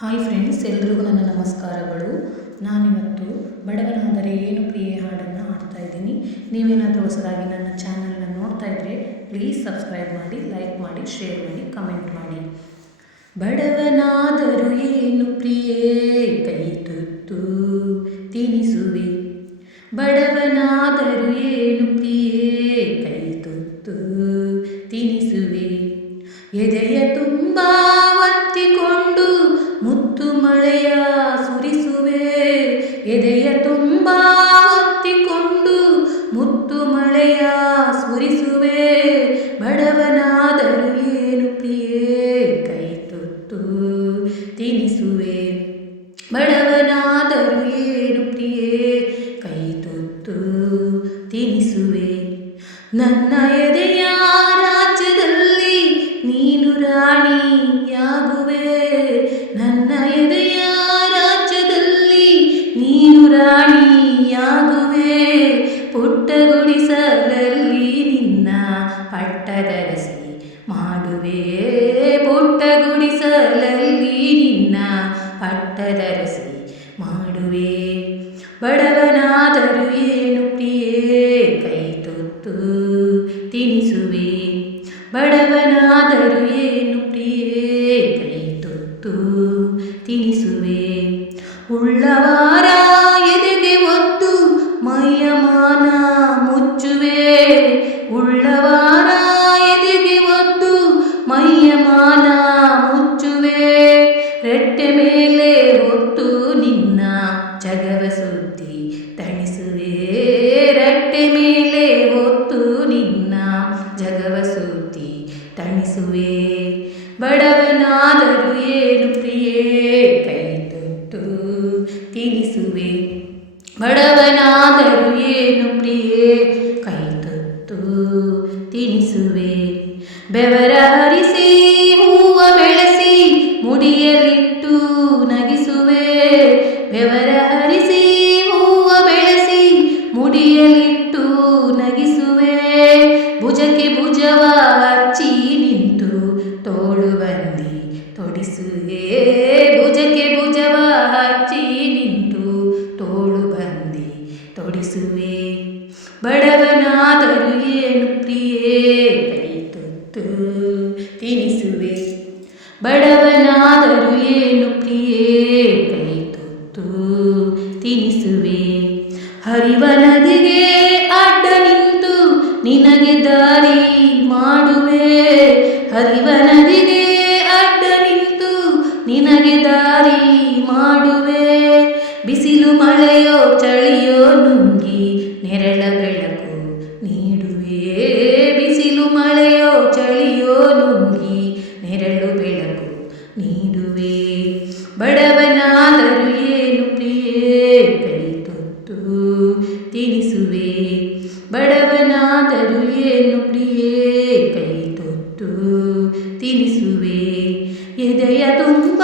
Hi friends, ಎಲ್ರಿಗೂ ನನ್ನ ನಮಸ್ಕಾರಗಳು. ನಾನಿವತ್ತು ಬಡವನಾದರೆ ಏನು ಪ್ರಿಯೆ ಹಾಡನ್ನು ಹಾಡ್ತಾ ಇದ್ದೀನಿ. ನೀವೇನಾದರೂ ಹೊಸದಾಗಿ ನನ್ನ ಚಾನಲ್ನ ನೋಡ್ತಾ ಇದ್ದರೆ ಪ್ಲೀಸ್ ಸಬ್ಸ್ಕ್ರೈಬ್ ಮಾಡಿ, ಲೈಕ್ ಮಾಡಿ, ಶೇರ್ ಮಾಡಿ, ಕಮೆಂಟ್ ಮಾಡಿ. ಬಡವನಾದರೂ ಏನು ಪ್ರಿಯೆ ಕೈ ತುತ್ತು ತಿನಿಸುವೆ, ಬಡವನಾದರೂ ಏನು ಪ್ರಿಯೆ ಕೈ ತುತ್ತು ತಿನಿಸುವೆ, ಎದೆಯ ತುಂಬ ಒತ್ತಿಕೊಂಡು ಮುತ್ತು ಮಳೆಯ ಸುರಿಸುವೆ, ಎದೆಯ ತುಂಬ ಒತ್ತಿಕೊಂಡು ಮುತ್ತು ಮಳೆಯ ಸುರಿಸುವೆ, ಬಡವನಾದರೂ ಏನು ಪ್ರಿಯೆ ಕೈ ತುತ್ತು ತಿನಿಸುವೆ, ಬಡವನಾದರೂ ಏನು ಪ್ರಿಯೆ ಕೈ ತುತ್ತು ತಿನಿಸುವೆ. ನನ್ನ ಎದೆಯ ರಾಜ್ಯದಲ್ಲಿ ನೀನು ರಾಣಿಯಾಗುವೆ, ನನ್ನ ಎದೆಯ ರಾಜ್ಯದಲ್ಲಿ ನೀನು ರಾಣಿಯಾಗುವೆ, ಪುಟ್ಟ ಗುಡಿಸಲಲ್ಲಿ ನಿನ್ನ ಪಟ್ಟದರಸಿ ಮಾಡುವೆ, ಪುಟ್ಟ ಗುಡಿಸಲಲ್ಲಿ ನಿನ್ನ ಪಟ್ಟದರಸಿ ಮಾಡುವೆ, ಬಡವನಾದರೂ ಏನು ಪ್ರಿಯೆ ಕೈ ತುತ್ತು ತಿನಿಸುವೆ, ಬಡವನಾದರೂ ಏನು ಪ್ರಿಯೆ ಕೈ ತುತ್ತು ತಿನಿಸುವೆ. ಉಳ್ಳವಾರ ಎದೆಗೆ ಒದ್ದು ಮೈಯ ಮಾನ ಮುಚ್ಚುವೆ, ಉಳ್ಳವಾರ ಎದೆಗೆ ಒದ್ದು ಮೈಯ ಮಾನ ಮುಚ್ಚುವೆ, ರೆಟ್ಟೆ ಮೇಲೆ ಹೊತ್ತು ನಿನ್ನ ಜಗವ ಸುದ್ದಿ ತಣಿಸುವೆ, ರಟ್ಟೆ ಮೇಲೆ ಹೊತ್ತು ನಿನ್ನ ಜಗವ ಸುದ್ದಿ ತಣಿಸುವೆ, ಬಡವನಾದರೂ ಏನು ಪ್ರಿಯೆ ಕೈ ತುತ್ತು ತಿನಿಸುವೆ, ಬಡವನಾದರೂ ಏನು ಪ್ರಿಯೆ ಕೈ ತುತ್ತು ತಿನಿಸುವೆ. ಬೆವರ ಹರಿಸಿ ಹೂವ ಬೆಳೆಸಿ ಮುಡಿಯಲಿಟ್ಟು ನಗಿಸುವೆ, ಬೆವರ ಹರಿಸಿ ಹೂವ ಬೆಳೆಸಿ ಮುಡಿಯಲಿಟ್ಟು ನಗಿಸುವೆ, ಭುಜಕ್ಕೆ ಭುಜವ ಹಚ್ಚಿ ನಿಂತು ತೋಳು ಬಂದಿ ತೊಡಿಸುವೆ, ಭುಜಕ್ಕೆ ಭುಜವ ಹಚ್ಚಿ ನಿಂತು ತೋಳು ಬಂದಿ ತೊಡಿಸುವೆ, ಬಡವನಾದರೂ ಏನು ಪ್ರಿಯೆ ಕೈ ತುತ್ತು ತಿನಿಸುವೆ, ಬಡವನಾದರೂ ಏನು ಪ್ರಿಯೆ ಕೈ ತುತ್ತು ತಿನಿಸುವೆ. ಹರಿವ ನದಿಗೆ ಅಡ್ಡ ನಿಂತು ನಿನಗೆ ದಾರಿ ಮಾಡುವೆ, ಹರಿವ ನದಿಗೆ ಅಡ್ಡ ನಿಂತು ನಿನಗೆ ದಾರಿ ಮಾಡುವೆ, ಬಿಸಿಲು ಮಳೆಯೋ ಚಳಿಯೋ ನುಂಗಿ ನೆರಳ ಬೆಳಕು ನೀಡುವೆ, ಬಿಸಿಲು ಮಳೆಯೋ ಚಳಿಯೋ ನುಂಗಿ ನೆರಳು ಬೆಳಕು ನೀಡುವೆ, ಬಡವನಾದರೂ ಏನು ಪ್ರಿಯೆ ಕೈ ತುತ್ತು ತಿನಿಸುವೆ, ಬಡವನಾದರೂ ಏನು ಪ್ರಿಯೆ ಕೈ ತುತ್ತು ತಿನಿಸುವೆ, ಎದೆಯ ತುಂಬ